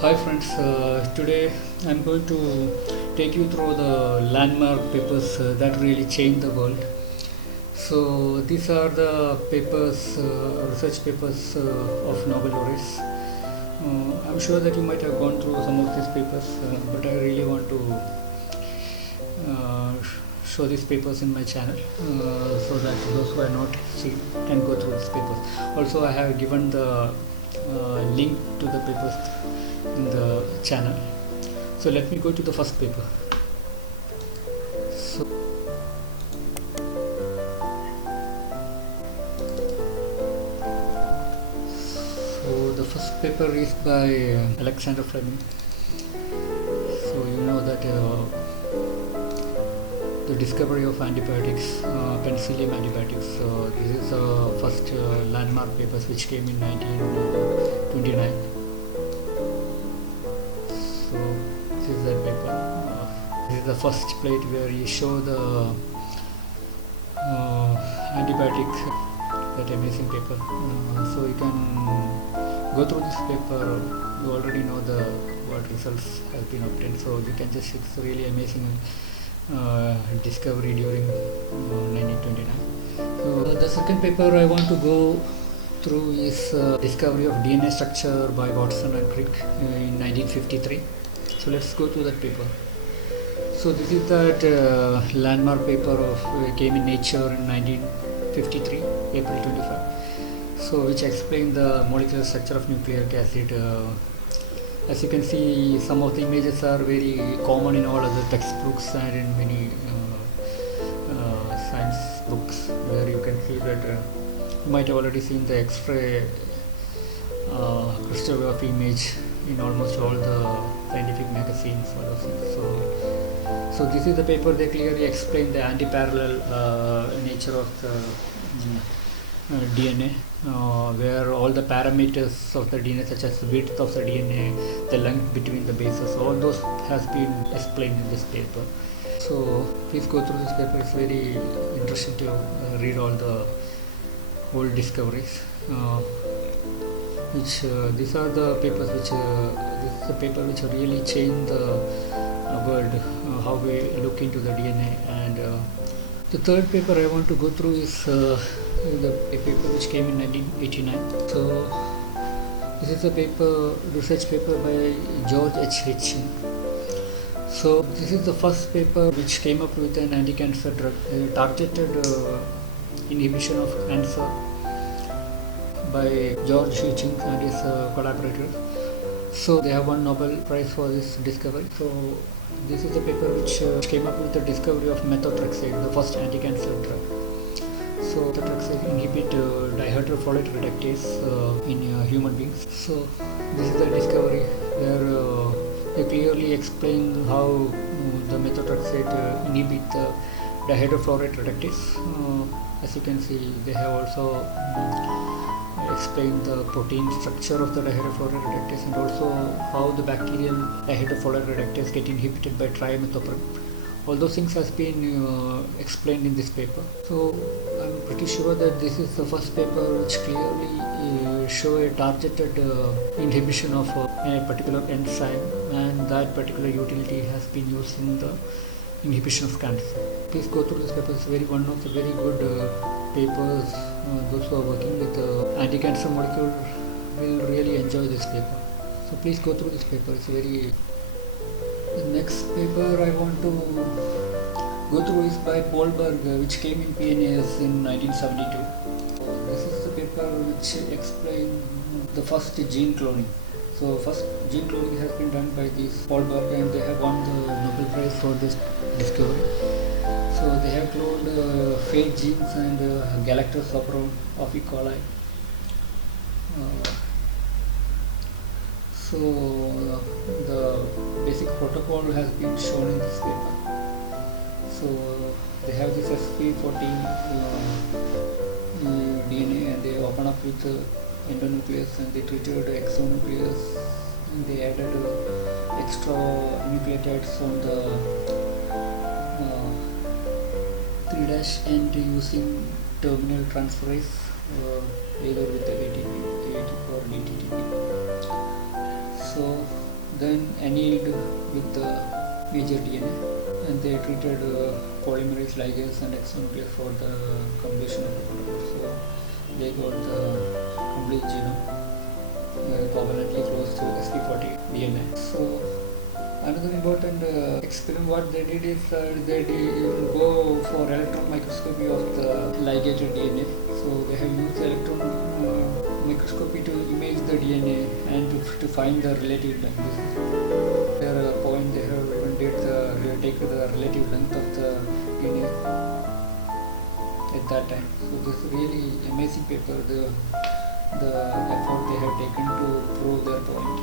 Hi friends, today I'm going to take you through the landmark papers that really changed the world. So these are the papers, research papers of Nobel laureates. I'm sure that you might have gone through some of these papers, but I really want to uh, show these papers in my channel so that those who are not seen can go through these papers. Also, I have given the link to the papers in the channel. So let me go to the first paper. So, the first paper is by Alexander Fleming. So you know that the discovery of antibiotics, penicillium antibiotics. So this is the first landmark papers which came in 1929. So this is that paper. This is the first plate where you show the antibiotic, that amazing paper. So you can go through this paper. You already know what results have been obtained. So you can just, it's really amazing discovery during 1929. So the second paper I want to go through is discovery of DNA structure by Watson and Crick in 1953. So let's go to that paper. So this is that landmark paper of came in Nature in 1953, April 25. So which explained the molecular structure of nucleic acid. As you can see, some of the images are very common in all other textbooks and in many science books, where you can see that you might have already seen the X-ray crystallography image in almost all the scientific magazines. All those things. So this is the paper. They clearly explain the anti-parallel nature of the DNA, where all the parameters of the DNA, such as the width of the DNA, the length between the bases, all those has been explained in this paper. So please go through this paper. It's very interesting to read all the old discoveries. These are the papers which this is the paper which really changed the world, how we look into the DNA. And the third paper I want to go through is a paper which came in 1989. So this is a research paper by George H. Hitchin. So this is the first paper which came up with an anti-cancer drug, targeted inhibition of cancer by George Hitchin and his collaborators. So they have won Nobel Prize for this discovery. So this is the paper which came up with the discovery of methotrexate, the first anti-cancer drug. So methotrexate inhibit dihydrofolate reductase in human beings. So this is the discovery where they clearly explain how the methotrexate inhibit the dihydrofolate reductase. As you can see, they have also explain the protein structure of the dihydrofolate reductase and also how the bacterial dihydrofolate reductase get inhibited by trimethoprim. All those things has been explained in this paper. So I'm pretty sure that this is the first paper which clearly show a targeted inhibition of a particular enzyme, and that particular utility has been used in the inhibition of cancer. Please go through this paper. It's one of the very good papers. Those who are working with anti-cancer molecule will really enjoy this paper. So please go through this paper. The next paper I want to go through is by Polberg, which came in PNAS in 1972. This is the paper which explains the first gene cloning. So first gene cloning has been done by this Polberg, and they have won the Nobel Prize for this discovery. So they have cloned fake genes and Galactosopron of E. coli. So the basic protocol has been shown in this paper. So they have this sp14 DNA, and they open up with endonucleus, and they treated exonucleus, and they added extra nucleotides on the 3' end using terminal transferase, either with the ATP or DTTP. So then annealed with the major DNA, and they treated polymerase ligase and exonuclease for the completion of the protocol. So they got the complete genome covalently close to sp40 DNA. So another important experiment what they did is they did go for electron microscopy of the ligated DNA. So they have used electron microscopy to image the DNA and to find the relative length. Their point they have even take the relative length of the DNA at that time. So this is really amazing paper. The effort they have taken to prove their point.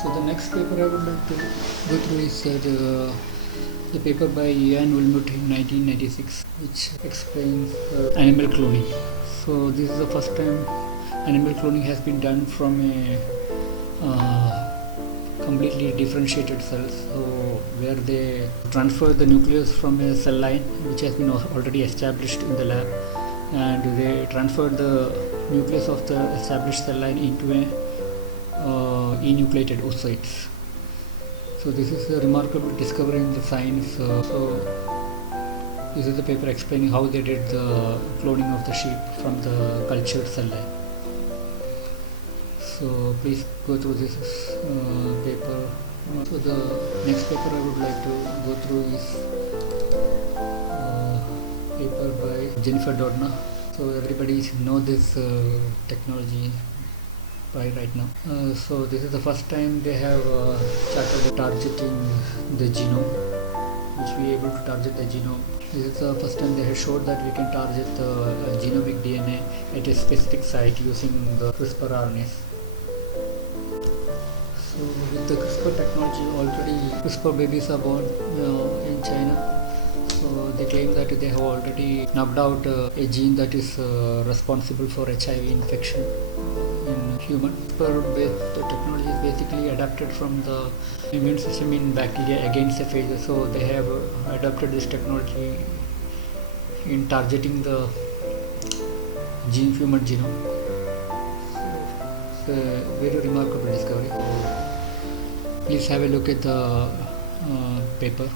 So the next paper I would like to go through is the paper by Ian Wilmot in 1996, which explains animal cloning. So this is the first time animal cloning has been done from a completely differentiated cells, so where they transfer the nucleus from a cell line which has been already established in the lab, and they transfer the nucleus of the established cell line into a enucleated oocytes. So this is a remarkable discovery in the science. So this is the paper explaining how they did the cloning of the sheep from the cultured cell line. So please go through this paper. So the next paper I would like to go through is paper by Jennifer Dotner. So everybody know this technology by right now. So this is the first time they have started targeting the genome, which we are able to target the genome. This is the first time they have showed that we can target the genomic DNA at a specific site using the CRISPR RNAs. So with the CRISPR technology, already CRISPR babies are born in China. So they claim that they have already knocked out a gene that is responsible for HIV infection in human. CRISPR-based technology is basically adapted from the immune system in bacteria against a phage. So they have adapted this technology in targeting the human genome. So it's a very remarkable discovery. So please have a look at the paper.